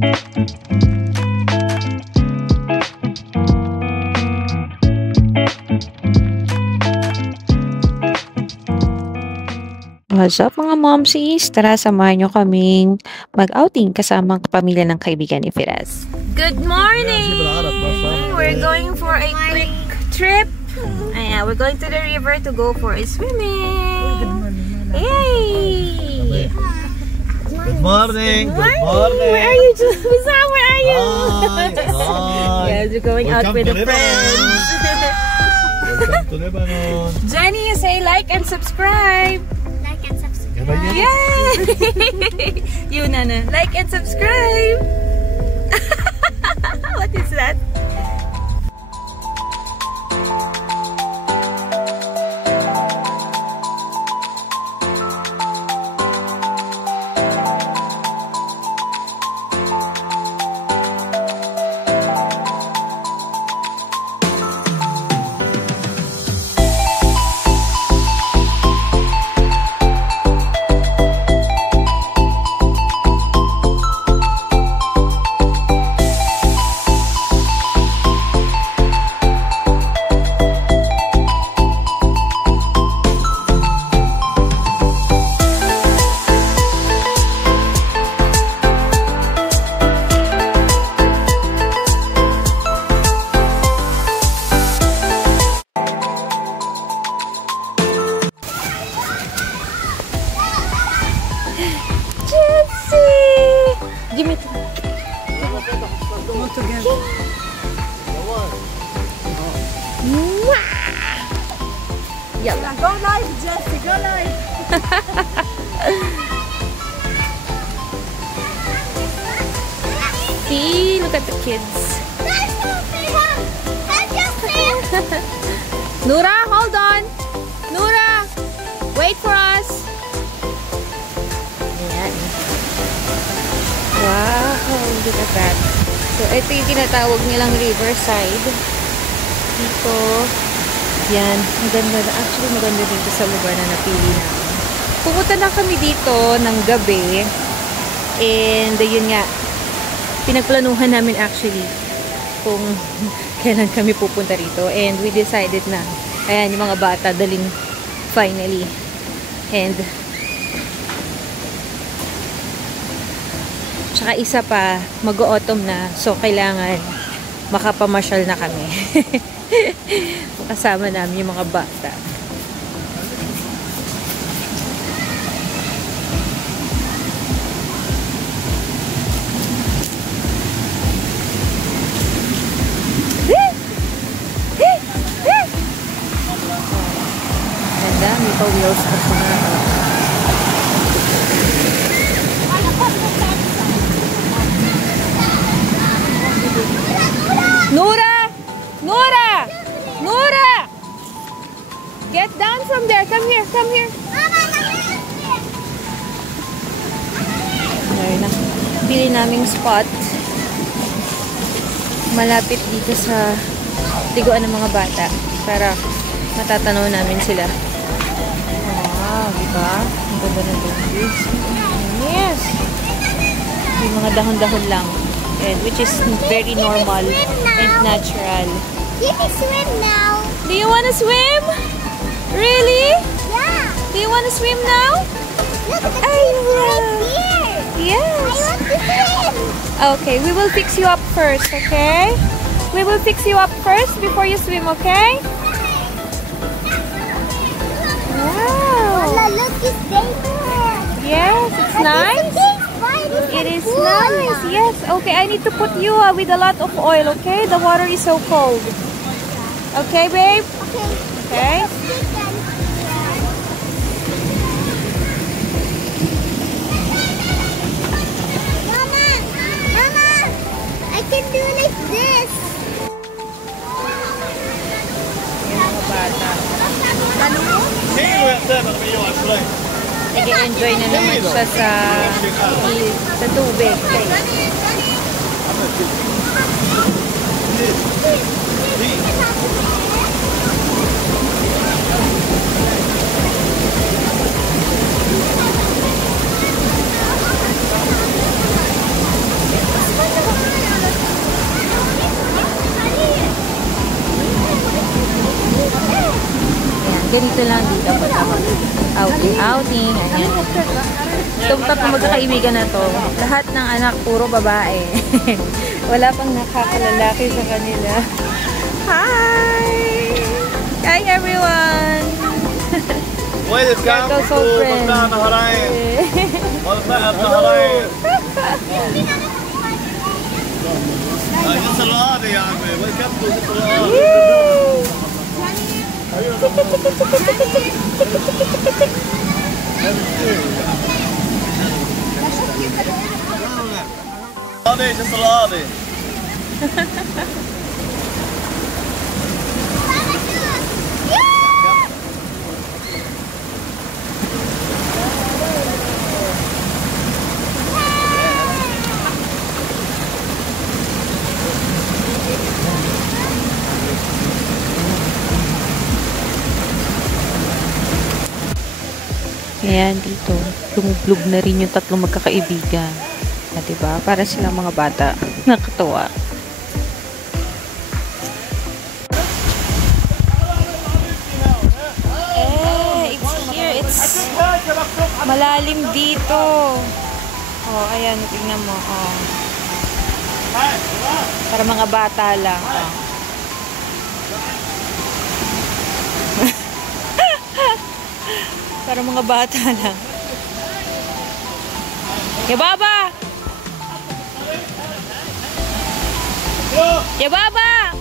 What's up mga momsies? Tara, samahan nyo kaming mag-outing kasama ang pamilya ng kaibigan ni Firas. Good morning! We're going for a quick trip. Ayan, we're going to the river to go for a swimming. Yay! Good morning! Good morning! Where are you, Sam? Where are you? Hi! Yes, we're going out with the friends. Welcome to Lebanon! Jenny, you say like and subscribe. Yay! You, Nana. Like and subscribe! What is that? Give me two. Come on together. Yalla. Go live, Jessie. Go live. See, look at the kids. Nura, hold on. Nura, wait for us. Ayan. Wow, look at that. So, ito yung tinatawag nilang riverside. Dito. Yan. Maganda. Actually, maganda dito sa lugar na napili namin. Pumunta na kami dito ng gabi. And, yun nga. Pinagplanuhan namin actually kung kailan kami pupunta rito. And, we decided na. Ayan, yung mga bata daling finally. And, tsaka isa pa, mag-autumn na. So, kailangan makapamasyal na kami. Kasama namin yung mga bata. Ganda, may pa-wheels ako na. Nura! Nura! Nura! Get down from there. Come here. Come here. There na. Bili naming spot. Malapit dito sa tiguan ng mga bata. Para matatanaw namin sila. Wow, diba? Ang ganda ng tubig. Yes! Yung mga dahon-dahon lang. And which is very normal and natural. You can swim now. Do you want to swim? Really? Yeah. Do you want to swim now? Look at the I kids will. right here. Yes. I want to swim. Okay, we will fix you up first, okay? We will fix you up first before you swim, okay? Wow. Lola, look, it's dangerous. Yes, it's nice. It is nice. Yes. Okay, I need to put you with a lot of oil, okay? The water is so cold. Okay, babe? Okay. Okay. Mama, Mama, I can do like this. Yung mga bata. Nag-enjoy na naman siya sa tubig. Ganito lang dito pag outing. Ayan. Itong tatlong magkakaibigan na to, lahat ng anak puro babae. Wala pang nakakalalaki sa kanila. Hi! Hi everyone! وين الكامب؟ They're so friends. وطلع نهرين. وطلع نهرين. يصل هذا يا عمي، ويلكم تو يصل هذا. هذا يصل هذا. Ayan, dito. Lumublog na rin yung tatlong magkakaibigan. Ah, diba? Para silang mga bata. Nakatuwa. It's here. It's malalim dito. Oh, ayan. Tingnan mo. Oh. Para mga bata lang. Oh. Para mga bata lang. Ya baba! Ya baba!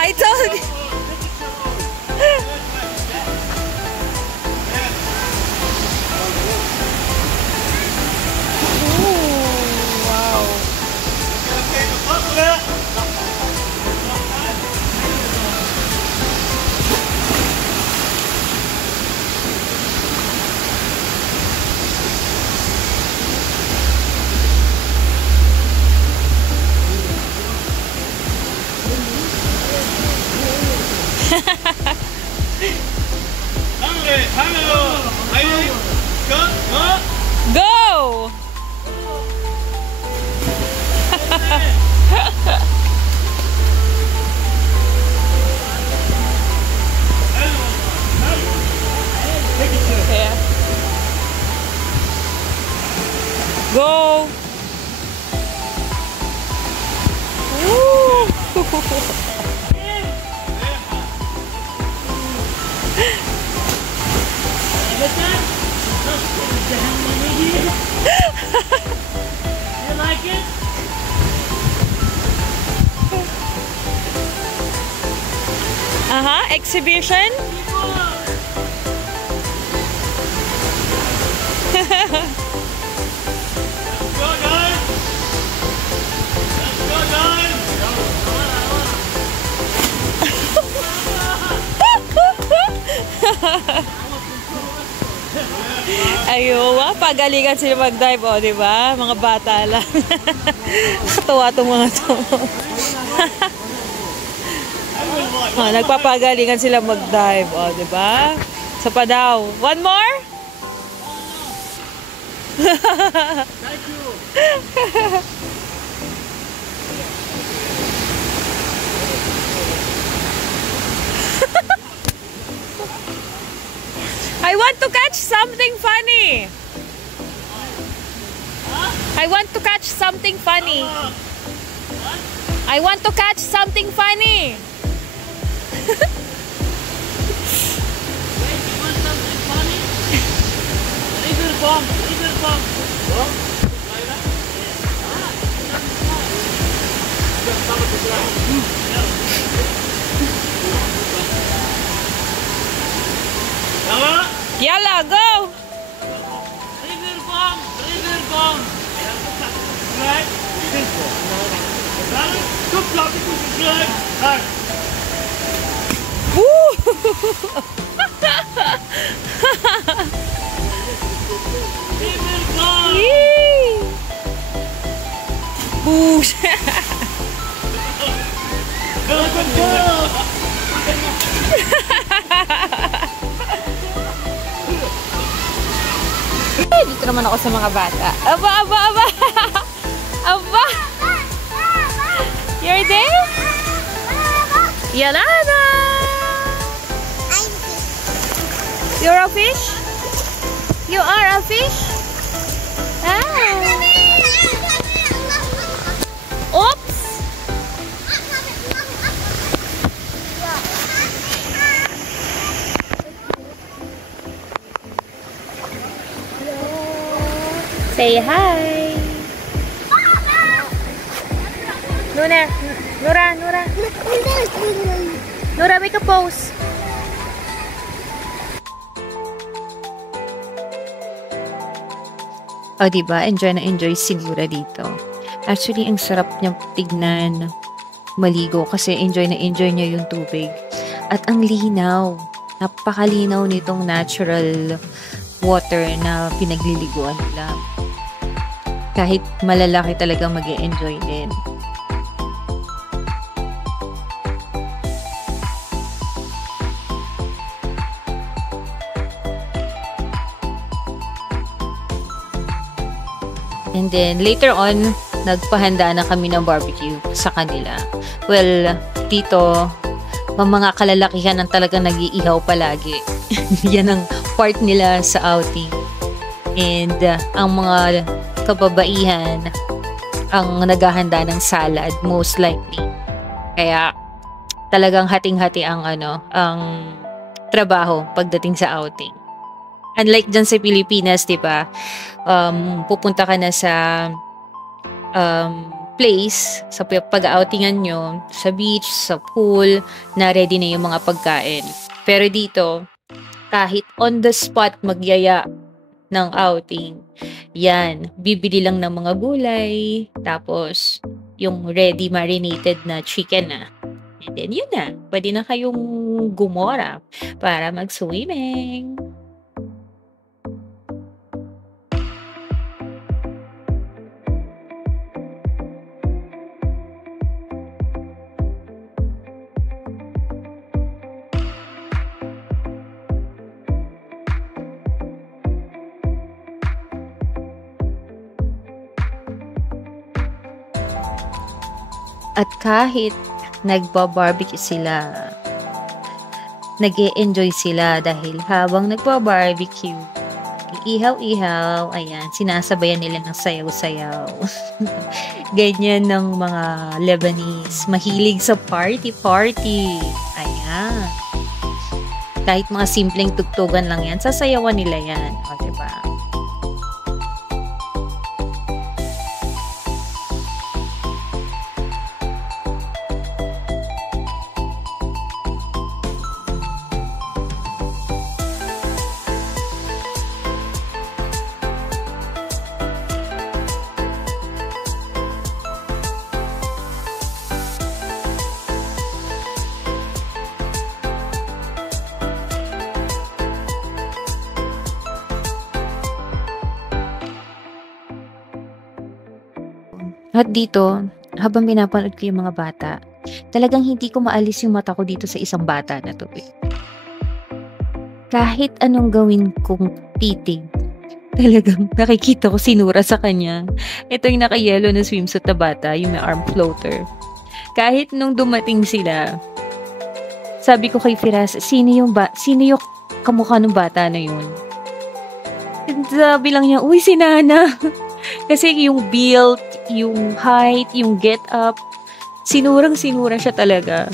I told you. Go! Yeah. Go! Woo! You like it? Exhibition? Go guys! Let's go guys! Ayun, pagalingan sila mag-dive, oh, di ba? Mga bata lang. Nakatuwa itong mga to. Oh, nagpapagalingan sila mag-dive, oh, di ba? Sa pa daw. One more? Thank you! I want to catch something funny. I want to catch something funny. I want to catch something funny. Wait, you want something funny? Leave it bomb! Leave it bomb! Bomb? Like that? Yalla! Yalla, go! Leave it bomb! Leave it bomb! Right? Good luck with the flag! Right. Woo! Leave it bomb! Yee! Boosh! Good girl! Dito naman ako sa mga bata. Aba, aba, aba! Aba! You're there? Yalana! You're a fish? You are a fish? Ah! Oops! Say hi! Nora, make a pose! O, diba? Enjoy na enjoy si Nora dito. Actually, ang sarap niyang tignan maligo kasi enjoy na enjoy niya yung tubig. At ang linaw. Napakalinaw nitong natural water na pinagliliguan nila. Kahit malalaki talagang mag-e-enjoy din. And then, later on, nagpahanda na kami ng barbecue sa kanila. Well, dito, mga kalalakihan ang talagang nag-iihaw palagi. Yan ang part nila sa outing. And, ang mga kababaihan ang naghahanda ng salad, most likely. Kaya, talagang hating-hati ang, ang trabaho pagdating sa outing. Unlike dyan sa Pilipinas, diba? Pupunta ka na sa place, sa pag-outingan nyo, sa beach, sa pool, na ready na yung mga pagkain. Pero dito, kahit on the spot magyaya ng outing, yan, bibili lang ng mga gulay, tapos yung ready marinated na chicken na. And then yun na, pwede na kayong gumora para mag-swimming. At kahit nagba-barbecue sila, nag-e-enjoy sila dahil habang nagba-barbecue, ihaw-ihaw, ayan, sinasabayan nila ng sayaw-sayaw. Ganyan ng mga Lebanese, mahilig sa party-party. Ayan. Kahit mga simpleng tugtugan lang yan, sasayawan nila yan. O, diba? At dito, habang pinapanood ko yung mga bata, talagang hindi ko maalis yung mata ko dito sa isang bata na to. Kahit anong gawin kong pitig, talagang nakikita ko sinura sa kanya. Ito yung naka-yellow na swimsuit na bata, yung may arm floater. Kahit nung dumating sila, sabi ko kay Firas, sino yung kamukha ng bata na yun? Sabi lang niya, uy, si Nana. Kasi yung build, yung height, yung get up, sinurang-sinura siya talaga.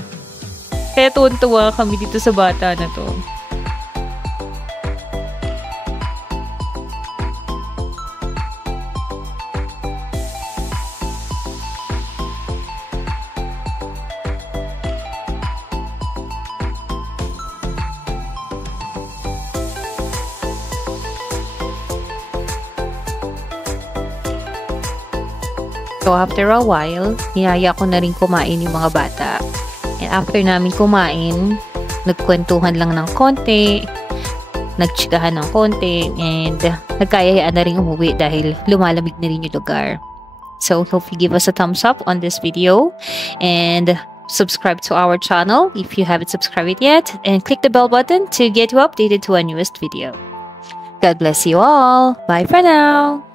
Kaya tuwan-tuwa kami dito sa bata na to. So, after a while, niyaya ko na rin kumain yung mga bata. And after namin kumain, nagkwentuhan lang ng konti, nagtsikahan ng konti, and nagkayayaan na rin umuwi dahil lumalamig na rin yung lugar. So, hope you give us a thumbs up on this video. And subscribe to our channel if you haven't subscribed yet, and click the bell button to get you updated to our newest video. God bless you all. Bye for now.